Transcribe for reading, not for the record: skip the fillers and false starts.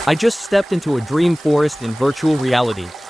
I just stepped into a dream forest in virtual reality.